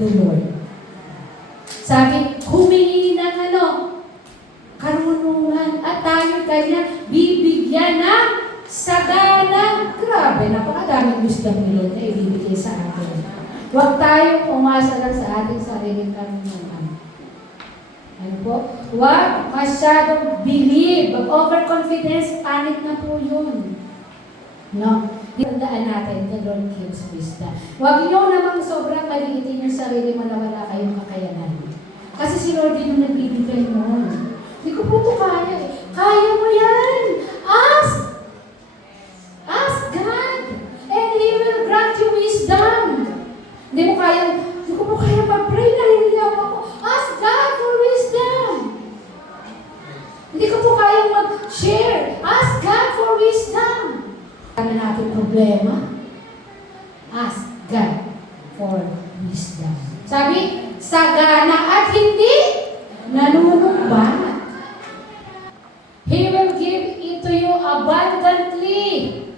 the Lord. Sabi, humingi ng karunungan at tayo kanya bibigyan ng sagana. Grabe, napakadaming wisdom ni Lord na ibibigay sa atin. Huwag tayong umasa lang sa ating sariling karunungan. Ano po? Huwag masyadong believe. Overconfidence, panic na po yun. No? Tandaan natin, the Lord gives wisdom. Huwag nyo namang sobrang maliitin yung sarili mo na wala kayong kakayanan. Kasi si Lord din yung nagbibigay nun. Hindi ko po ito kaya eh. Kaya mo yan! Ask! Ask God! And He will grant you wisdom. Hindi ko po kaya mag-pray, nahihiyap ako. Ask God for wisdom. Hindi ko po kaya mag-share. Ask God for wisdom. Ano natin problema? Ask God for wisdom. Sabi, sagana at hindi nanunumbat. He will give it to you abundantly.